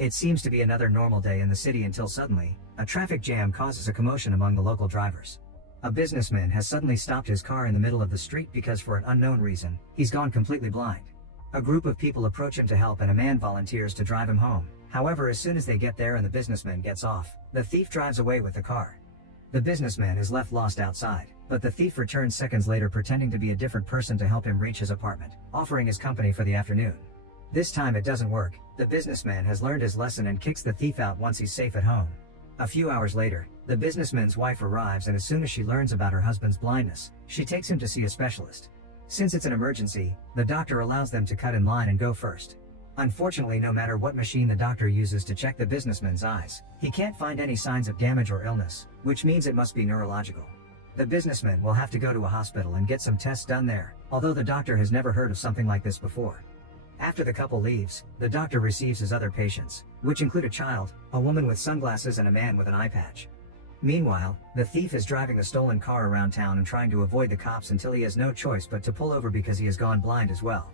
It seems to be another normal day in the city until suddenly, a traffic jam causes a commotion among the local drivers. A businessman has suddenly stopped his car in the middle of the street because for an unknown reason, he's gone completely blind. A group of people approach him to help and a man volunteers to drive him home. However, as soon as they get there and the businessman gets off, the thief drives away with the car. The businessman is left lost outside, but the thief returns seconds later pretending to be a different person to help him reach his apartment, offering his company for the afternoon. This time it doesn't work. The businessman has learned his lesson and kicks the thief out once he's safe at home. A few hours later, the businessman's wife arrives, and as soon as she learns about her husband's blindness, she takes him to see a specialist. Since it's an emergency, the doctor allows them to cut in line and go first. Unfortunately, no matter what machine the doctor uses to check the businessman's eyes, he can't find any signs of damage or illness, which means it must be neurological. The businessman will have to go to a hospital and get some tests done there, although the doctor has never heard of something like this before. After the couple leaves, the doctor receives his other patients, which include a child, a woman with sunglasses, and a man with an eye patch. Meanwhile, the thief is driving the stolen car around town and trying to avoid the cops until he has no choice but to pull over because he has gone blind as well.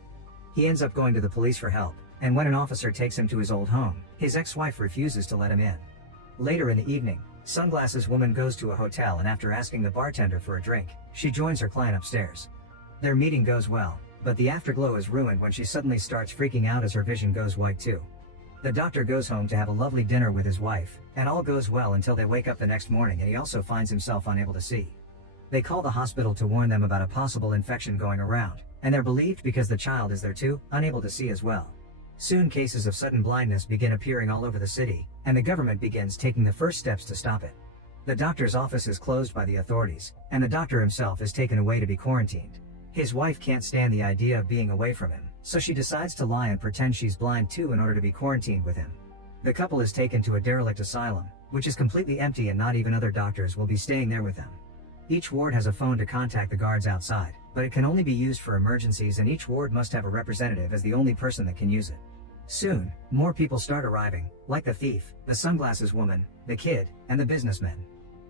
He ends up going to the police for help, and when an officer takes him to his old home, his ex-wife refuses to let him in. Later in the evening, Sunglasses Woman goes to a hotel, and after asking the bartender for a drink, she joins her client upstairs. Their meeting goes well, but the afterglow is ruined when she suddenly starts freaking out as her vision goes white too. The doctor goes home to have a lovely dinner with his wife, and all goes well until they wake up the next morning and he also finds himself unable to see. They call the hospital to warn them about a possible infection going around, and they're relieved because the child is there too, unable to see as well. Soon cases of sudden blindness begin appearing all over the city, and the government begins taking the first steps to stop it. The doctor's office is closed by the authorities, and the doctor himself is taken away to be quarantined. His wife can't stand the idea of being away from him, so she decides to lie and pretend she's blind too in order to be quarantined with him. The couple is taken to a derelict asylum, which is completely empty, and not even other doctors will be staying there with them. Each ward has a phone to contact the guards outside, but it can only be used for emergencies, and each ward must have a representative as the only person that can use it. Soon, more people start arriving, like the thief, the sunglasses woman, the kid, and the businessman.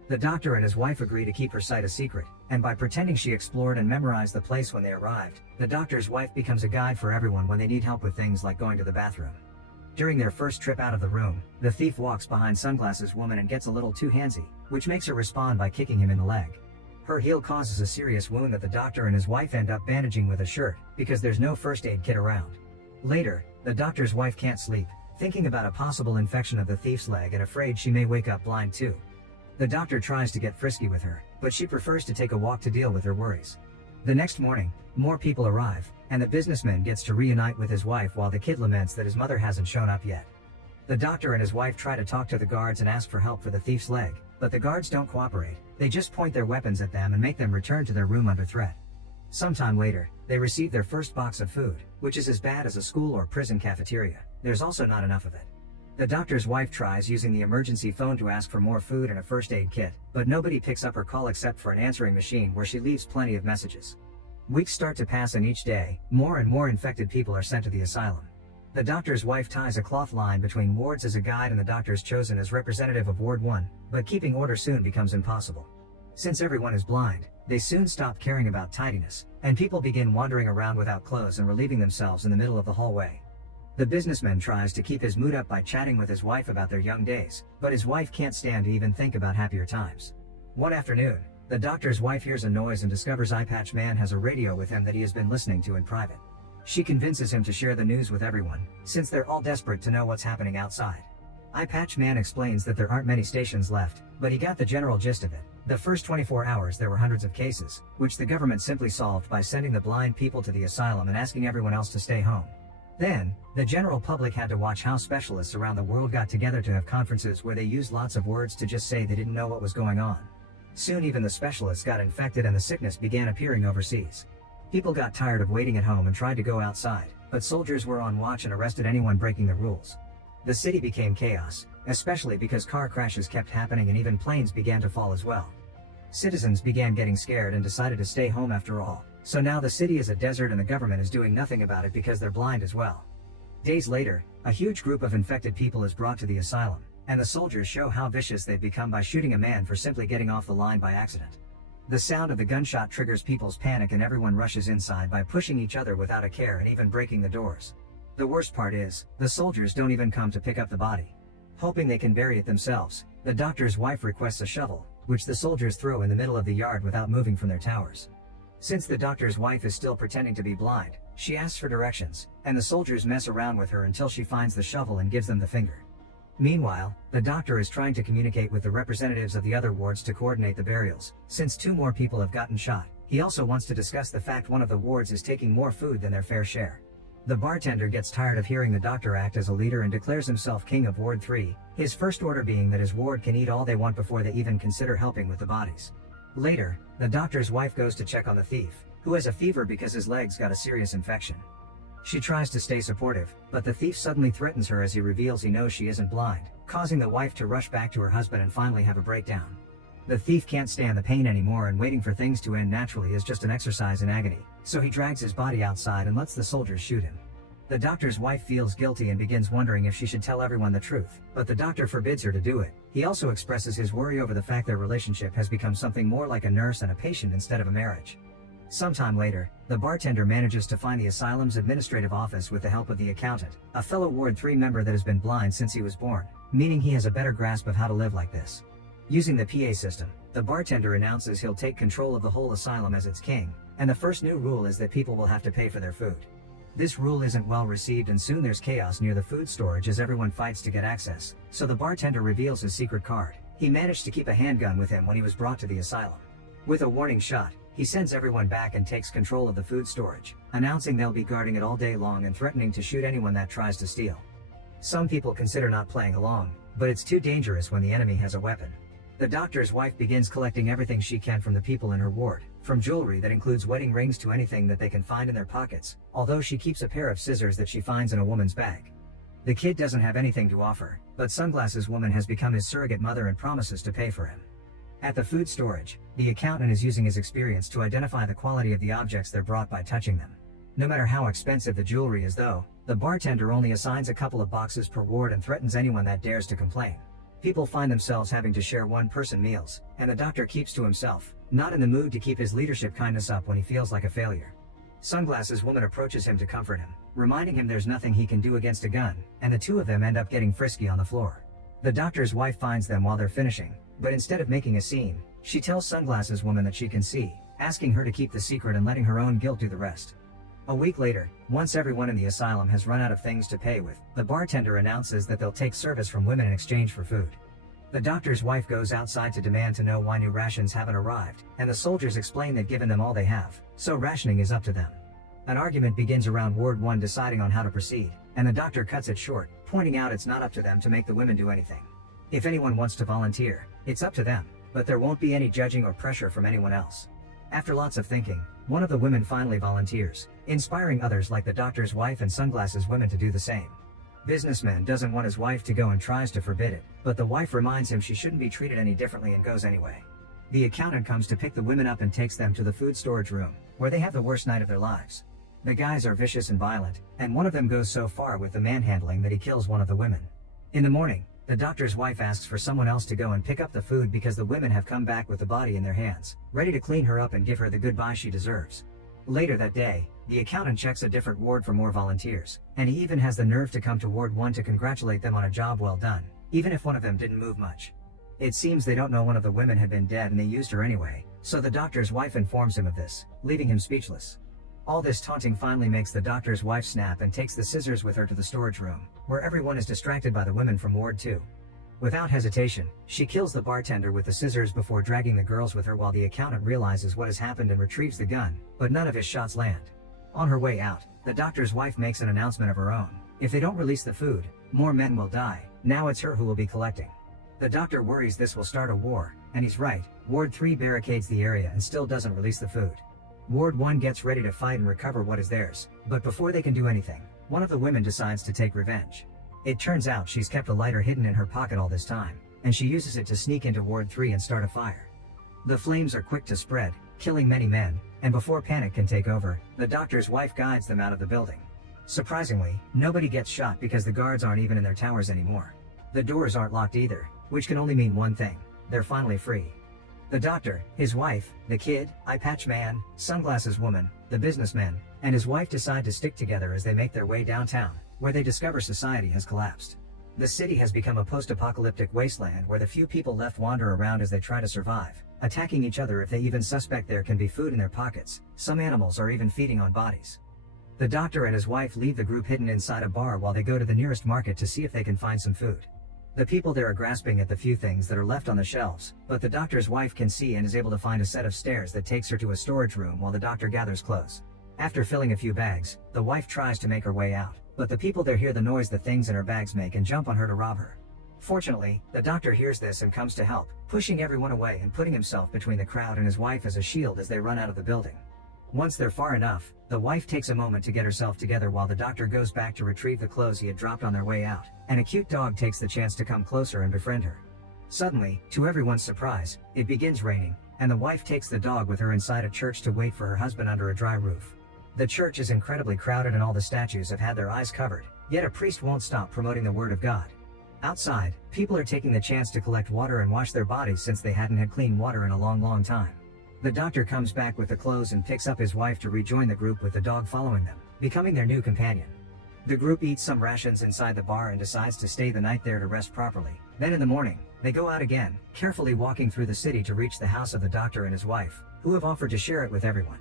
The doctor and his wife agree to keep her sight a secret, and by pretending she explored and memorized the place when they arrived, the doctor's wife becomes a guide for everyone when they need help with things like going to the bathroom. During their first trip out of the room, the thief walks behind Sunglasses Woman and gets a little too handsy, which makes her respond by kicking him in the leg. Her heel causes a serious wound that the doctor and his wife end up bandaging with a shirt, because there's no first aid kit around. Later, the doctor's wife can't sleep, thinking about a possible infection of the thief's leg and afraid she may wake up blind too. The doctor tries to get frisky with her, but she prefers to take a walk to deal with her worries. The next morning, more people arrive, and the businessman gets to reunite with his wife while the kid laments that his mother hasn't shown up yet. The doctor and his wife try to talk to the guards and ask for help for the thief's leg, but the guards don't cooperate. They just point their weapons at them and make them return to their room under threat. Sometime later, they receive their first box of food, which is as bad as a school or prison cafeteria. There's also not enough of it. The doctor's wife tries using the emergency phone to ask for more food and a first aid kit, but nobody picks up her call except for an answering machine where she leaves plenty of messages. Weeks start to pass, and each day, more and more infected people are sent to the asylum. The doctor's wife ties a cloth line between wards as a guide, and the doctor's chosen as representative of Ward 1, but keeping order soon becomes impossible. Since everyone is blind, they soon stop caring about tidiness, and people begin wandering around without clothes and relieving themselves in the middle of the hallway. The businessman tries to keep his mood up by chatting with his wife about their young days, but his wife can't stand to even think about happier times. One afternoon, the doctor's wife hears a noise and discovers Eye Patch Man has a radio with him that he has been listening to in private. She convinces him to share the news with everyone, since they're all desperate to know what's happening outside. Eye Patch Man explains that there aren't many stations left, but he got the general gist of it. The first 24 hours there were hundreds of cases, which the government simply solved by sending the blind people to the asylum and asking everyone else to stay home. Then, the general public had to watch how specialists around the world got together to have conferences where they used lots of words to just say they didn't know what was going on. Soon even the specialists got infected and the sickness began appearing overseas. People got tired of waiting at home and tried to go outside, but soldiers were on watch and arrested anyone breaking the rules. The city became chaos, especially because car crashes kept happening and even planes began to fall as well. Citizens began getting scared and decided to stay home after all. So now the city is a desert and the government is doing nothing about it because they're blind as well. Days later, a huge group of infected people is brought to the asylum, and the soldiers show how vicious they've become by shooting a man for simply getting off the line by accident. The sound of the gunshot triggers people's panic and everyone rushes inside by pushing each other without a care and even breaking the doors. The worst part is, the soldiers don't even come to pick up the body. Hoping they can bury it themselves, the doctor's wife requests a shovel, which the soldiers throw in the middle of the yard without moving from their towers. Since the doctor's wife is still pretending to be blind, she asks for directions, and the soldiers mess around with her until she finds the shovel and gives them the finger. Meanwhile, the doctor is trying to communicate with the representatives of the other wards to coordinate the burials, since 2 more people have gotten shot. He also wants to discuss the fact one of the wards is taking more food than their fair share. The bartender gets tired of hearing the doctor act as a leader and declares himself king of Ward 3, his first order being that his ward can eat all they want before they even consider helping with the bodies. Later, the doctor's wife goes to check on the thief, who has a fever because his legs got a serious infection. She tries to stay supportive, but the thief suddenly threatens her as he reveals he knows she isn't blind, causing the wife to rush back to her husband and finally have a breakdown. The thief can't stand the pain anymore, and waiting for things to end naturally is just an exercise in agony, so he drags his body outside and lets the soldiers shoot him. The doctor's wife feels guilty and begins wondering if she should tell everyone the truth, but the doctor forbids her to do it. He also expresses his worry over the fact their relationship has become something more like a nurse and a patient instead of a marriage. Sometime later, the bartender manages to find the asylum's administrative office with the help of the accountant, a fellow Ward 3 member that has been blind since he was born, meaning he has a better grasp of how to live like this. Using the PA system, the bartender announces he'll take control of the whole asylum as its king, and the first new rule is that people will have to pay for their food. This rule isn't well received, and soon there's chaos near the food storage as everyone fights to get access, so the bartender reveals his secret card. He managed to keep a handgun with him when he was brought to the asylum. With a warning shot, he sends everyone back and takes control of the food storage, announcing they'll be guarding it all day long and threatening to shoot anyone that tries to steal. Some people consider not playing along, but it's too dangerous when the enemy has a weapon. The doctor's wife begins collecting everything she can from the people in her ward, from jewelry that includes wedding rings to anything that they can find in their pockets, although she keeps a pair of scissors that she finds in a woman's bag. The kid doesn't have anything to offer, but Sunglasses Woman has become his surrogate mother and promises to pay for him. At the food storage, the accountant is using his experience to identify the quality of the objects they're brought by touching them. No matter how expensive the jewelry is though, the bartender only assigns a couple of boxes per ward and threatens anyone that dares to complain. People find themselves having to share one-person meals, and the doctor keeps to himself, not in the mood to keep his leadership kindness up when he feels like a failure. Sunglasses Woman approaches him to comfort him, reminding him there's nothing he can do against a gun, and the 2 of them end up getting frisky on the floor. The doctor's wife finds them while they're finishing, but instead of making a scene, she tells Sunglasses Woman that she can see, asking her to keep the secret and letting her own guilt do the rest. A week later, once everyone in the asylum has run out of things to pay with, the bartender announces that they'll take service from women in exchange for food. The doctor's wife goes outside to demand to know why new rations haven't arrived, and the soldiers explain they've given them all they have, so rationing is up to them. An argument begins around Ward 1 deciding on how to proceed, and the doctor cuts it short, pointing out it's not up to them to make the women do anything. If anyone wants to volunteer, it's up to them, but there won't be any judging or pressure from anyone else. After lots of thinking, one of the women finally volunteers, inspiring others like the doctor's wife and Sunglasses Woman to do the same. Businessman doesn't want his wife to go and tries to forbid it, but the wife reminds him she shouldn't be treated any differently and goes anyway. The accountant comes to pick the women up and takes them to the food storage room, where they have the worst night of their lives. The guys are vicious and violent, and one of them goes so far with the manhandling that he kills one of the women. In the morning, the doctor's wife asks for someone else to go and pick up the food because the women have come back with the body in their hands, ready to clean her up and give her the goodbye she deserves. Later that day, the accountant checks a different ward for more volunteers, and he even has the nerve to come to Ward 1 to congratulate them on a job well done, even if one of them didn't move much. It seems they don't know one of the women had been dead and they used her anyway, so the doctor's wife informs him of this, leaving him speechless. All this taunting finally makes the doctor's wife snap and takes the scissors with her to the storage room, where everyone is distracted by the women from Ward 2. Without hesitation, she kills the bartender with the scissors before dragging the girls with her while the accountant realizes what has happened and retrieves the gun, but none of his shots land. On her way out, the doctor's wife makes an announcement of her own. If they don't release the food, more men will die. Now it's her who will be collecting. The doctor worries this will start a war, and he's right. Ward 3 barricades the area and still doesn't release the food. Ward 1 gets ready to fight and recover what is theirs, but before they can do anything, one of the women decides to take revenge. It turns out she's kept a lighter hidden in her pocket all this time, and she uses it to sneak into Ward 3 and start a fire. The flames are quick to spread, killing many men, and before panic can take over, the doctor's wife guides them out of the building. Surprisingly, nobody gets shot because the guards aren't even in their towers anymore. The doors aren't locked either, which can only mean one thing: they're finally free. The doctor, his wife, the kid, eye patch man, Sunglasses Woman, the businessman, and his wife decide to stick together as they make their way downtown, where they discover society has collapsed. The city has become a post-apocalyptic wasteland where the few people left wander around as they try to survive, attacking each other if they even suspect there can be food in their pockets. Some animals are even feeding on bodies. The doctor and his wife leave the group hidden inside a bar while they go to the nearest market to see if they can find some food. The people there are grasping at the few things that are left on the shelves, but the doctor's wife can see and is able to find a set of stairs that takes her to a storage room while the doctor gathers clothes. After filling a few bags, the wife tries to make her way out, but the people there hear the noise the things in her bags make and jump on her to rob her. Fortunately, the doctor hears this and comes to help, pushing everyone away and putting himself between the crowd and his wife as a shield as they run out of the building. Once they're far enough, the wife takes a moment to get herself together while the doctor goes back to retrieve the clothes he had dropped on their way out, and a cute dog takes the chance to come closer and befriend her. Suddenly, to everyone's surprise, it begins raining, and the wife takes the dog with her inside a church to wait for her husband under a dry roof. The church is incredibly crowded and all the statues have had their eyes covered, yet a priest won't stop promoting the word of God. Outside, people are taking the chance to collect water and wash their bodies since they hadn't had clean water in a long time. The doctor comes back with the clothes and picks up his wife to rejoin the group with the dog following them, becoming their new companion. The group eats some rations inside the bar and decides to stay the night there to rest properly. Then in the morning, they go out again, carefully walking through the city to reach the house of the doctor and his wife, who have offered to share it with everyone.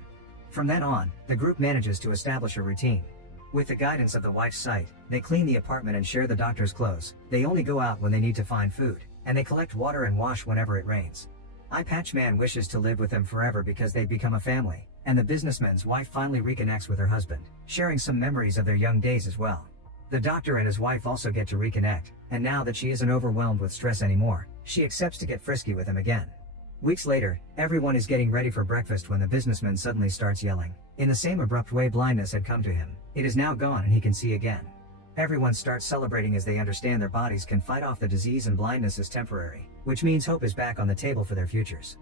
From then on, the group manages to establish a routine. With the guidance of the wife's sight, they clean the apartment and share the doctor's clothes. They only go out when they need to find food, and they collect water and wash whenever it rains. Eye Patch Man wishes to live with them forever because they've become a family, and the businessman's wife finally reconnects with her husband, sharing some memories of their young days as well. The doctor and his wife also get to reconnect, and now that she isn't overwhelmed with stress anymore, she accepts to get frisky with him again. Weeks later, everyone is getting ready for breakfast when the businessman suddenly starts yelling. In the same abrupt way blindness had come to him, it is now gone and he can see again. Everyone starts celebrating as they understand their bodies can fight off the disease and blindness is temporary, which means hope is back on the table for their futures.